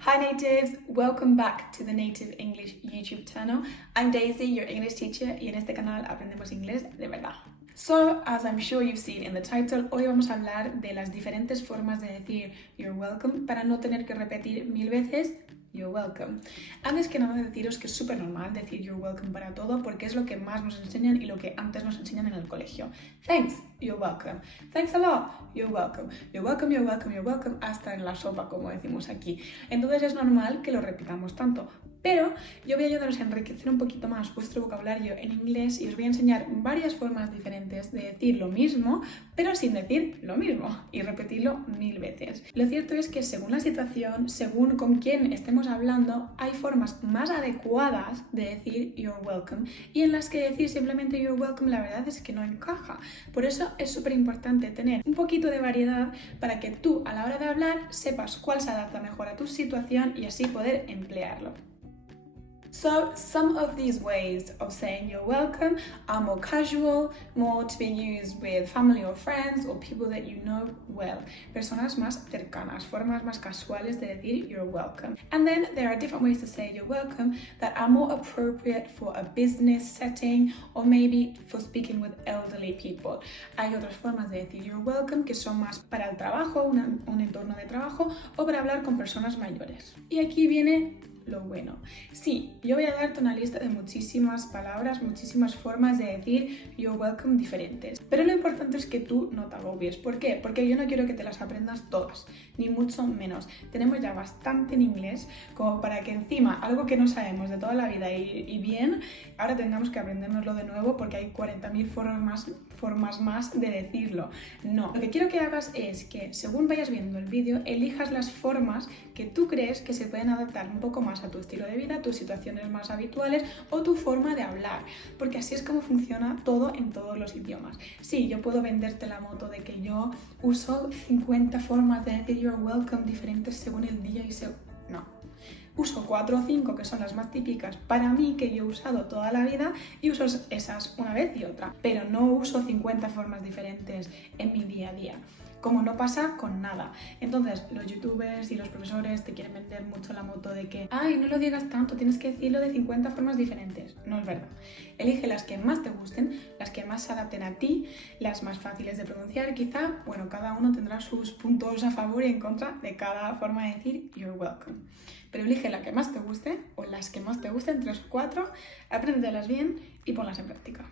Hi natives, welcome back to the Native English YouTube channel. I'm Daisy, your English teacher, y en este canal aprendemos inglés de verdad. So, as I'm sure you've seen in the title, hoy vamos a hablar de las diferentes formas de decir you're welcome para no tener que repetir 1000 veces you're welcome. Antes que nada deciros que es súper normal decir you're welcome para todo porque es lo que más nos enseñan y lo que antes nos enseñan en el colegio. Thanks, you're welcome. Thanks a lot, you're welcome. You're welcome, you're welcome, you're welcome, hasta en la sopa, como decimos aquí. Entonces es normal que lo repitamos tanto. Pero yo voy a ayudaros a enriquecer un poquito más vuestro vocabulario en inglés y os voy a enseñar varias formas diferentes de decir lo mismo, pero sin decir lo mismo y repetirlo 1000 veces. Lo cierto es que según la situación, según con quién estemos hablando, hay formas más adecuadas de decir you're welcome y en las que decir simplemente you're welcome la verdad es que no encaja. Por eso es súper importante tener un poquito de variedad para que tú a la hora de hablar sepas cuál se adapta mejor a tu situación y así poder emplearlo. So, some of these ways of saying you're welcome are more casual, more to be used with family or friends or people that you know well. Personas más cercanas, formas más casuales de decir you're welcome. And then there are different ways to say you're welcome that are more appropriate for a business setting or maybe for speaking with elderly people. Hay otras formas de decir you're welcome que son más para el trabajo, un entorno de trabajo o para hablar con personas mayores. Y aquí viene lo bueno. Sí, yo voy a darte una lista de muchísimas palabras, muchísimas formas de decir you're welcome diferentes. Pero lo importante es que tú no te agobies. ¿Por qué? Porque yo no quiero que te las aprendas todas, ni mucho menos. Tenemos ya bastante en inglés como para que encima algo que no sabemos de toda la vida y bien, ahora tengamos que aprendérnoslo de nuevo porque hay 40.000 formas más de decirlo. No, lo que quiero que hagas es que según vayas viendo el vídeo, elijas las formas que tú crees que se pueden adaptar un poco más a tu estilo de vida, tus situaciones más habituales o tu forma de hablar, porque así es como funciona todo en todos los idiomas. Sí, yo puedo venderte la moto de que yo uso 50 formas de decir you're welcome diferentes según el día y no. Uso 4 o 5 que son las más típicas para mí que yo he usado toda la vida y uso esas una vez y otra, pero no uso 50 formas diferentes en mi día a día. Como no pasa con nada. Entonces, los youtubers y los profesores te quieren vender mucho la moto de que ay, no lo digas tanto, tienes que decirlo de 50 formas diferentes. No es verdad. Elige las que más te gusten, las que más se adapten a ti, las más fáciles de pronunciar. Quizá, bueno, cada uno tendrá sus puntos a favor y en contra de cada forma de decir you're welcome. Pero elige la que más te guste o las que más te gusten, 3 o 4, apréndetelas bien y ponlas en práctica.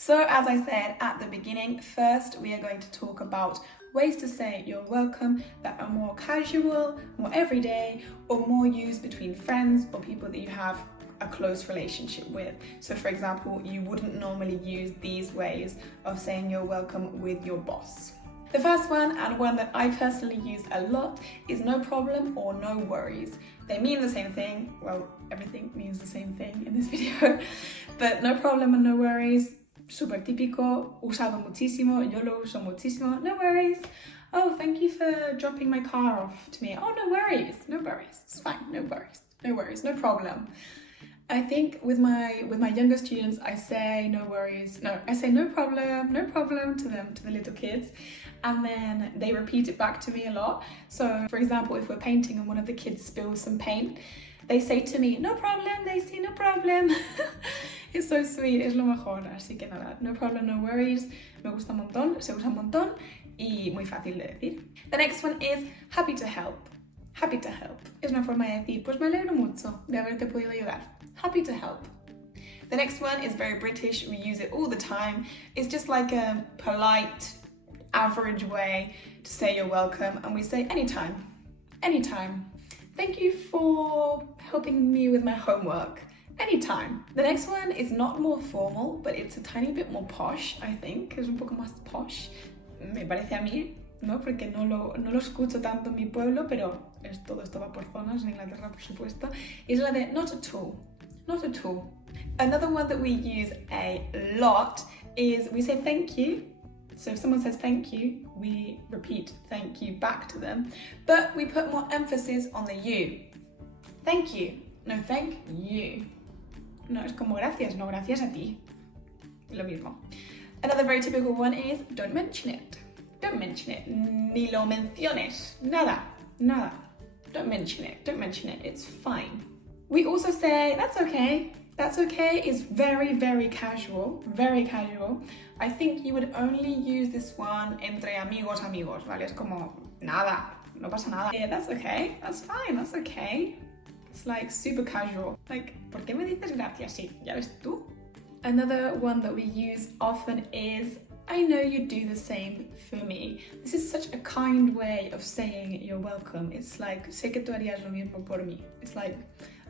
So, as I said at the beginning, first we are going to talk about ways to say you're welcome that are more casual, more everyday, or more used between friends or people that you have a close relationship with. So, for example, you wouldn't normally use these ways of saying you're welcome with your boss. The first one, and one that I personally use a lot, is no problem or no worries. They mean the same thing. Well, everything means the same thing in this video, but no problem and no worries. Súper típico, usado muchísimo, yo lo uso muchísimo. No worries. Oh, thank you for dropping my car off to me. Oh, no worries, no worries. It's fine, no worries, no worries, no problem. I think with my younger students, I say no worries. No, I say no problem to them, to the little kids. And then they repeat it back to me a lot. So, for example, if we're painting and one of the kids spills some paint, they say to me, no problem, they say no problem. It's so sweet, es lo mejor, así que nada, no problem, no worries, me gusta un montón, se usa un montón y muy fácil de decir. The next one is happy to help. Happy to help es una forma de decir, pues me alegro mucho de haberte podido ayudar. Happy to help. The next one is very British, we use it all the time. It's just like a polite, average way to say you're welcome, and we say anytime, anytime. Thank you for helping me with my homework. Anytime. The next one is not more formal, but it's a tiny bit more posh, I think. Es un poco más posh, me parece a mí, ¿no? Porque no lo escucho tanto en mi pueblo, pero todo esto va por zonas, en Inglaterra por supuesto. Y es la de not at all. Not at all. Another one that we use a lot is we say thank you. So if someone says thank you, we repeat thank you back to them, but we put more emphasis on the you. Thank you. No, thank you. No, es como gracias, no gracias a ti. Lo mismo. Another very typical one is don't mention it. Don't mention it. Ni lo menciones. Nada, nada. don't mention it, it's fine. We also say, that's okay. That's okay is very, very casual, very casual. I think you would only use this one entre amigos, ¿vale? Es como, nada, no pasa nada. Yeah, that's okay, that's fine, that's okay. It's like super casual. Like, ¿por qué me dices gracias? Sí, ya ves tú. Another one that we use often is, I know you'd do the same for me. This is such a kind way of saying you're welcome. It's like, sé que tú harías lo mismo por mí. It's like,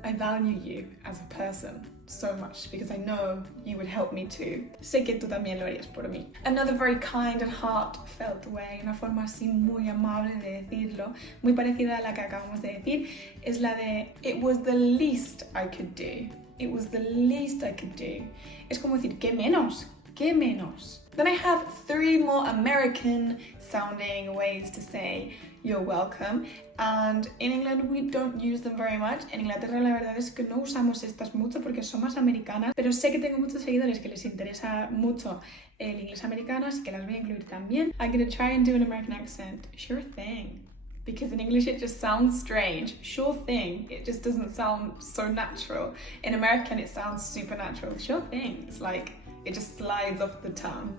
I value you as a person so much because I know you would help me too. Sé que tú también lo harías por mí. Another very kind and heartfelt way, una forma así muy amable de decirlo, muy parecida a la que acabamos de decir, es la de it was the least I could do. It was the least I could do. Es como decir, ¿qué menos? ¿Qué menos? Then I have 3 more American sounding ways to say you're welcome, and in England we don't use them very much. En Inglaterra la verdad es que no usamos estas mucho porque son más americanas, pero sé que tengo muchos seguidores que les interesa mucho el inglés americano, así que las voy a incluir también. I'm gonna try and do an American accent. Sure thing. Because in English it just sounds strange. Sure thing. It just doesn't sound so natural. In American it sounds supernatural. Sure thing. It's like it just slides off the tongue.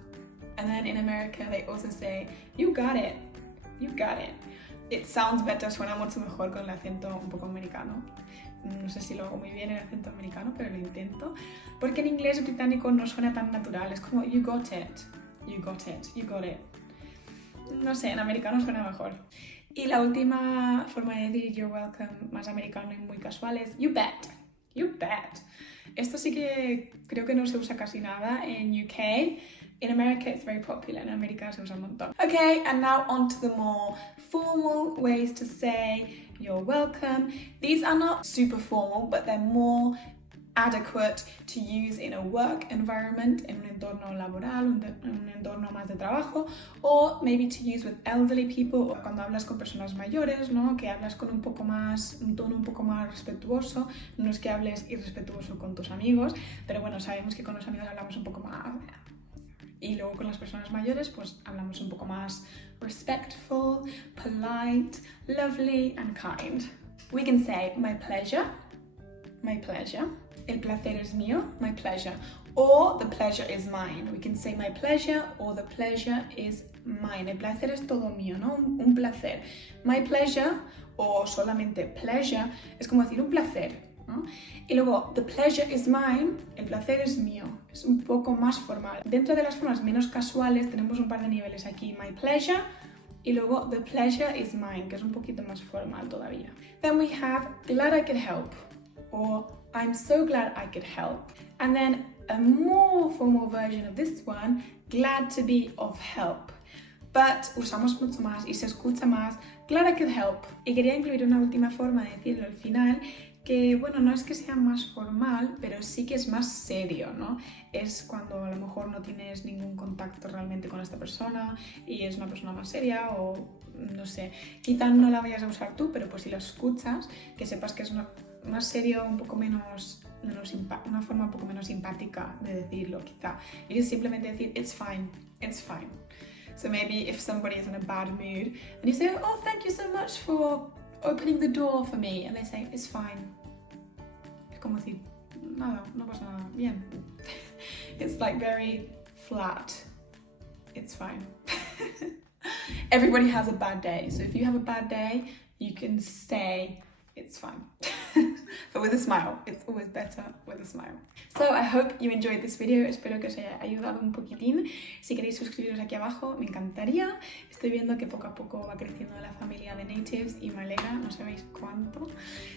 And then in America they also say, you got it. You got it. It sounds better, suena mucho mejor con el acento un poco americano. No sé si lo hago muy bien el acento americano, pero lo intento. Porque en inglés británico no suena tan natural. Es como, you got it. You got it. You got it. No sé, en americano suena mejor. Y la última forma de decir you're welcome, más americano y muy casual, es you bet. You bet. Esto sí que creo que no se usa casi nada en UK. In America it's very popular, en América se usa un montón. Okay, and now on to the more formal ways to say you're welcome. These are not super formal, but they're more adequate to use in a work environment, en un entorno laboral, un entorno más de trabajo, or maybe to use with elderly people, o cuando hablas con personas mayores, ¿no? Que hablas con un tono un poco más respetuoso, no es que hables irrespetuoso con tus amigos, pero bueno, sabemos que con los amigos hablamos un poco más, y luego con las personas mayores pues hablamos un poco más respectful, polite, lovely and kind. We can say my pleasure, el placer es mío, my pleasure, or the pleasure is mine. We can say my pleasure or the pleasure is mine. El placer es todo mío, ¿no? Un placer. My pleasure o solamente pleasure es como decir un placer, ¿no? Y luego the pleasure is mine, el placer es mío. Es un poco más formal. Dentro de las formas menos casuales tenemos un par de niveles aquí. My pleasure y luego the pleasure is mine, que es un poquito más formal todavía. Then we have glad I could help, or I'm so glad I could help. And then a more formal version of this one, glad to be of help. But usamos mucho más y se escucha más, glad I could help. Y quería incluir una última forma de decirlo al final, que bueno, no es que sea más formal, pero sí que es más serio, ¿no? Es cuando a lo mejor no tienes ningún contacto realmente con esta persona y es una persona más seria o no sé, quizá no la vayas a usar tú, pero pues si la escuchas, que sepas que es más serio, un poco menos una forma un poco menos simpática de decirlo, quizá. Y es simplemente decir, it's fine, it's fine. So maybe if somebody is in a bad mood and you say, oh, thank you so much for opening the door for me, and they say, it's fine. Es como decir, nada, no pasa nada, bien. It's like very flat. It's fine. Everybody has a bad day, so if you have a bad day, you can say, it's fine. But with a smile. It's always better with a smile. So I hope you enjoyed this video. Espero que os haya ayudado un poquitín. Si queréis suscribiros aquí abajo, me encantaría. Estoy viendo que poco a poco va creciendo la familia de natives y me alegra, no sabéis cuánto.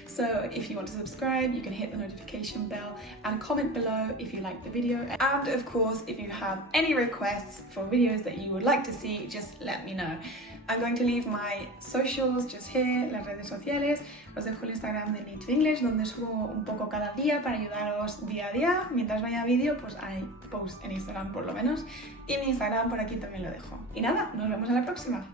So if you want to subscribe, you can hit the notification bell and comment below if you like the video. And of course, if you have any requests for videos that you would like to see, just let me know. I'm going to leave my socials just here, las redes sociales. Os dejo el Instagram de Native English, donde subo un poco cada día para ayudaros día a día. Mientras vaya vídeo, pues hay post en Instagram por lo menos. Y mi Instagram por aquí también lo dejo. Y nada, nos vemos en la próxima.